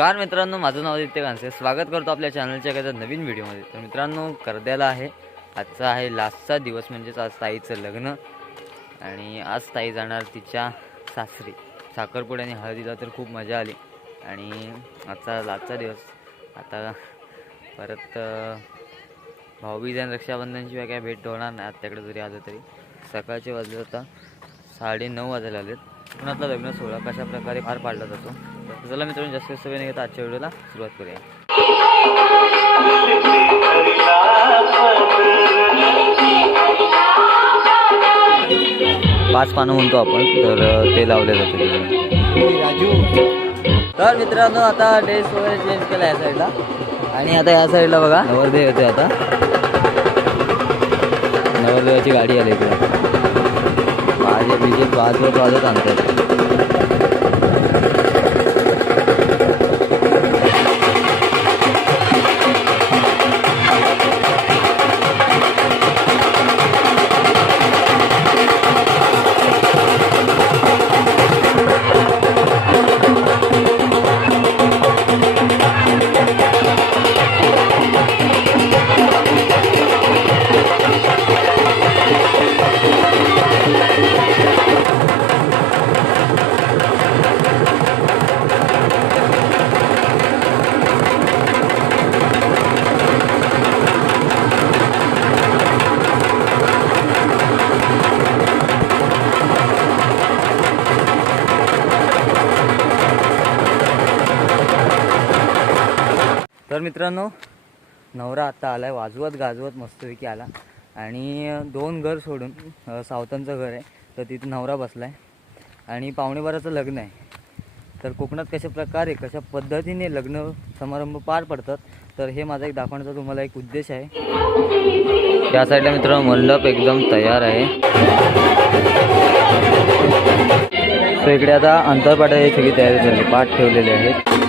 नमस्कार मित्रांनो माझं नाव आदित्य कांसे. स्वागत करतो आपल्या चॅनलच्या एखाद्या नवीन व्हिडिओमध्ये तर मित्रांनो करद्याला आहे. आजचा आहे लास्टचा दिवस म्हणजेच आज ताईचं लग्न. आणि आज ताई जाणार तिच्या सासरी. साखरपुड्याने हळदीला तर खूप मजा आली. आणि आजचा लास्टचा दिवस. आता परत भाऊबीज आणि रक्षाबंधनशिवाय काय भेट होणार नाही आत्याकडे जरी आलं तरी. सकाळचे वाजले आता साडे नऊ वाजायला आलेत. पुण्यातला लग्न सोहळा कशाप्रकारे पार पाडला जातो तर चला मित्रांनो जास्त सवय नाही घेता आजच्या व्हिडिओला सुरुवात करूया. पाच पानं म्हणतो आपण तर ते लावले जाते राजू तर मित्रांनो आता ड्रेस वगैरे चेंज केला या साईडला आणि आता या साईडला बघा नवरदेव येते आता. नवरदेवाची गाडी आली इकडे. माझे बिजे वाजवत वाजत आणतात तर मित्रांनो नवरा आत्ता आला आहे वाजवत गाजवत मस्तपैकी आला. आणि दोन घर सोडून सावतांचं घर आहे. तर तिथे नवरा बसला आहे आणि पावणेबाराचं लग्न आहे. तर कोकणात कशा प्रकारे कशा पद्धतीने लग्न समारंभ पार पडतात तर हे माझा एक दाखवण्याचा तुम्हाला एक उद्देश आहे. या साईडला मित्रांनो मंडप एकदम तयार आहे. तर इकडे आता अंतरपाटाची सगळी तयारी झाली पाठ ठेवलेले आहेत.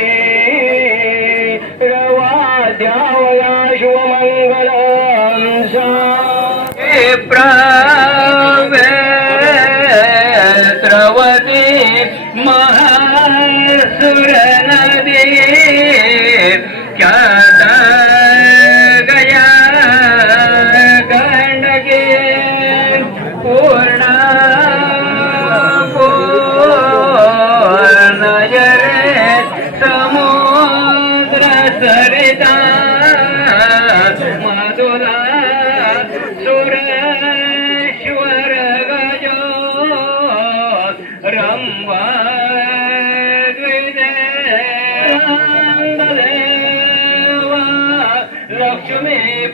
दा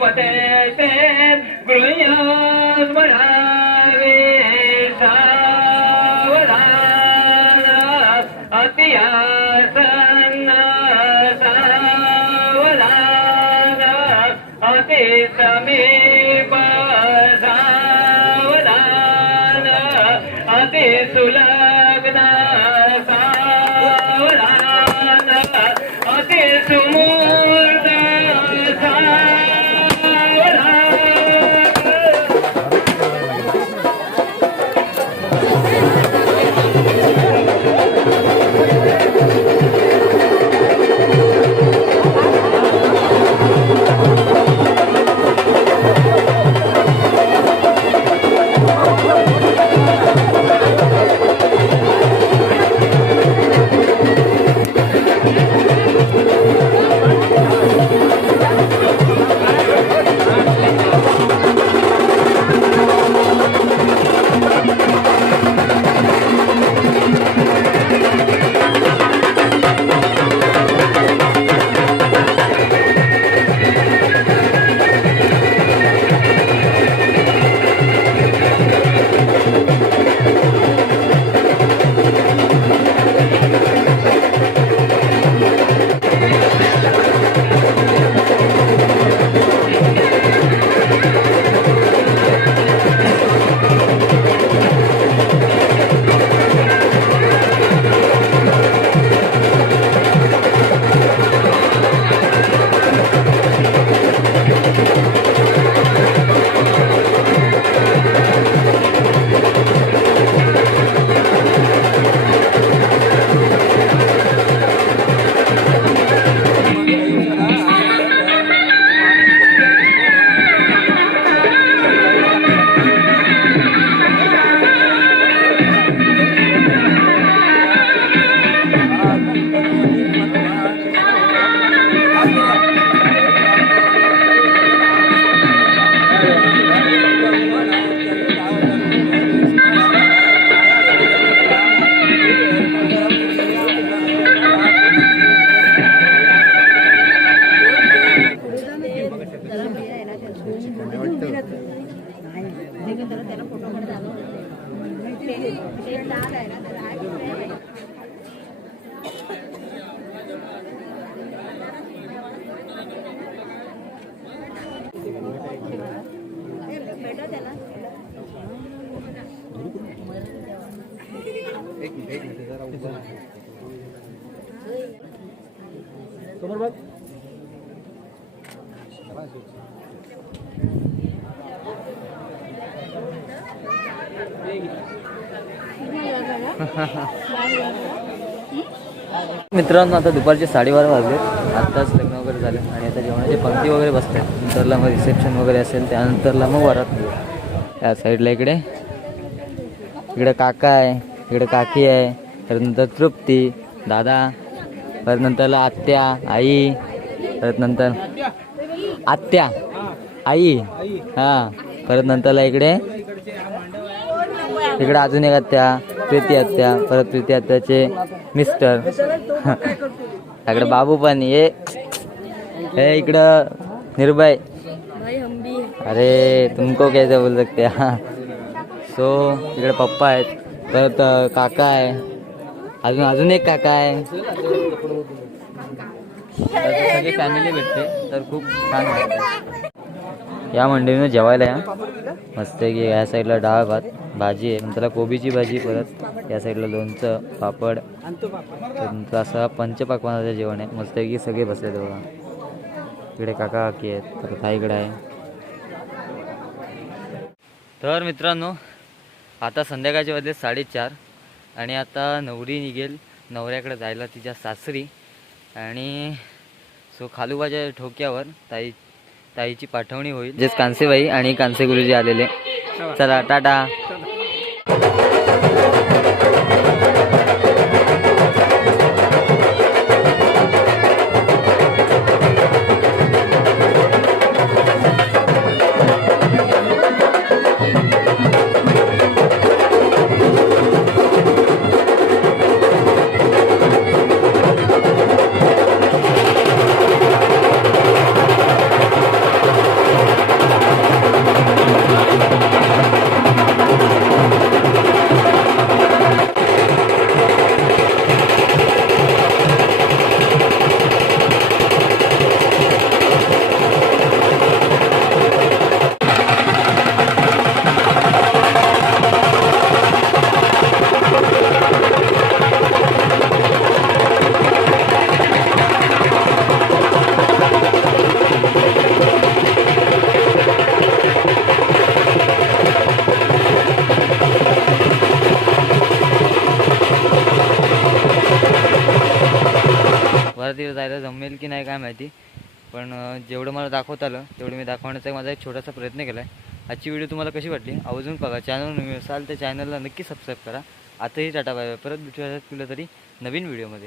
पते ते गृह्यस्मरावे सावधान अतियासन्न सावधान अति समीप सावधान अति सुलग्न सावधान अति सुमूर्त मित्रांनो आता दुपारचे साडेबारा वाजले. आत्ताच लग्न वगैरे झाले आणि आता ते पंक्ती वगैरे बसते नंतरला मग रिसेप्शन वगैरे असेल त्यानंतरला मग वरात त्या या साईडला इकडे. इकडं काका आहे इकडं काकी आहे परत नंतर तृप्ती दादा परत नंतरला आत्या आई परत नंतर आत्या आई हां परत नंतरला इकडे. इकडे अजून एक आत्या प्रीती आत्या परत प्रीती आत्याचे मिस्टर. इकडे बाबू पण ये. हे इकडं निर्भय अरे तुमको कैसे बोल सकते हा? सो इकडे पप्पा आहेत. परत काका आहे. अजून अजून एक काका आहे. सगळी फॅमिली भेटते. तर खूप छान वाटते या मंडळीनं जेवायला या. मस्त की या साईडला डाळ भात भाजी आहे. नंतर कोबीची भाजी परत. या साईडला लोणचं पापड. नंतर असं पंचपाकवानाचं जेवण आहे. मस्त की सगळे बसले बघा. इकडे काका काकी आहेत परत इकडे आहे. तर मित्रांनो आता संध्याकाळचे वाजले साडेचार आणि आता नवरी निघेल नवऱ्याकडे जायला तिच्या सासरी आणि सो खालूबाच्या ठोक्यावर ताई ताईची पाठवणी होईल. जेच कांसेबाई आणि कांसे गुरुजी आलेले. चला टाटा. वरातीला जायला जमेल की नाही काय माहिती. पण जेवढं मला दाखवता आलं तेवढं मी दाखवण्याचा माझा एक छोटासा प्रयत्न केला आहे आजची व्हिडिओ तुम्हाला कशी वाटली? आवर्जून बघा. चॅनल नवीन असाल तर चॅनलला नक्की सबस्क्राईब करा. आताही टाटा बाय परत भेटूया कुठल्या तरी नवीन व्हिडिओमध्ये.